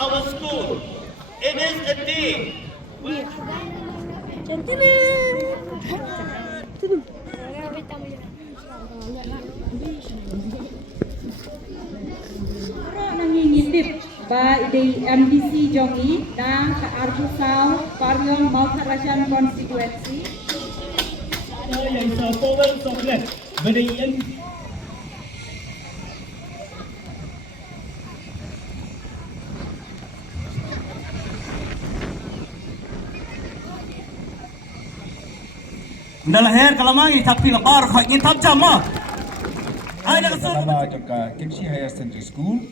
our school. It is a day. Nangingintip ba ide MDC Jongi nang Arjusau Pariong Maltarajan Constituency. Yang sa Powell Soklet, berian Nalahir kalamangi tapi lapar kau ingin tabjam mah. Nama juga Kimchi Higher Secondary School.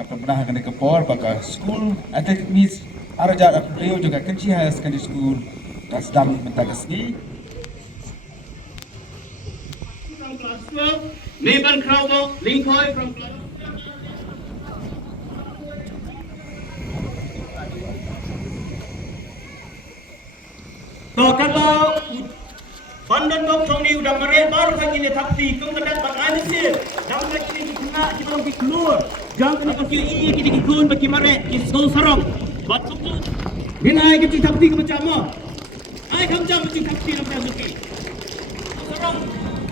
Apa pernah kena kepor baka school atlet mis arja beliau juga Kimchi Higher Secondary School dan sedang mentagasni. From class 12, Mabel Crowell, Lincoln from class kalau Pandan dok Tony udah mereka baru lagi ni tapi kau kena tak ada sih. Jangan lagi kena kita lagi keluar. Jangan kena kaki ini kita ikut bagi mereka kita sekolah sarong. Batu tu. Bina kita tapi ke macam mana? Ay kamu jangan macam tapi nak macam ni. Sarong.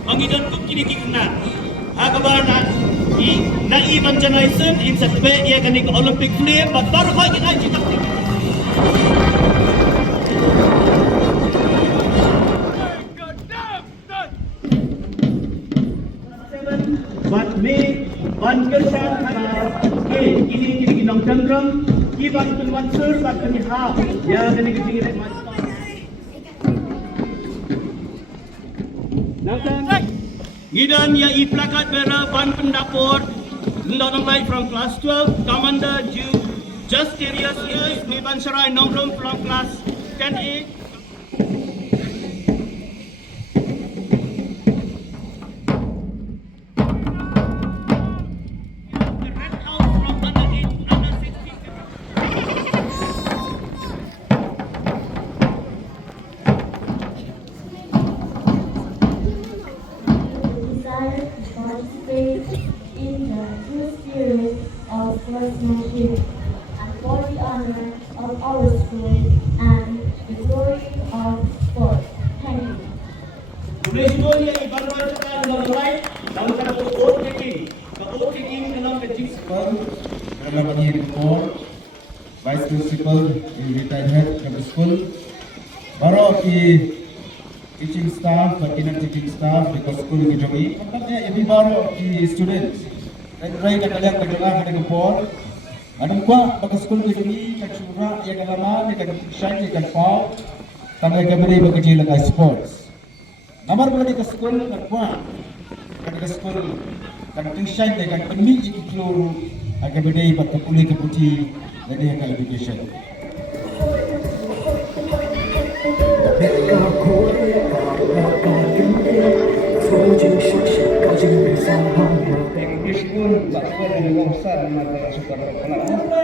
Pangidan tu kita kena. Akabar na even generation in sebaik ia kena ke Olympic flame baru lagi kita tapi. But me, one person, ini ginong jangkang, kiban tun mansur, but kami ha, ya kami ketinggian mas. Nangkan, gidan ya i plakat bera ban pendapur, ndonong baik from class 12, Commander Justinius is me ban serai nongrum from class 10A. In the true spirit of sportsmanship and for the honor of our school and the glory of sport. Thank you. Presiden yang ibaratkan mulai dalam kata OTT dalam kecil. Dalam ini report, Vice Principal in retired head of the school, baru ki teaching staff, inner teaching staff di school ini jogi. Tempatnya ini baru ki student. Rai nak kalian kerja di report. Anong kuah bagi school ini jogi kacura yang lama, yang shine, yang fall. Tanggal kembali bagi lagi sports. Nomor berapa di school nak kuah? Kan di school kan shine dengan penuh ikut agar berdaya pada pulih keputi dan dia education. English pun tak boleh diwawasan mata suka berkelas.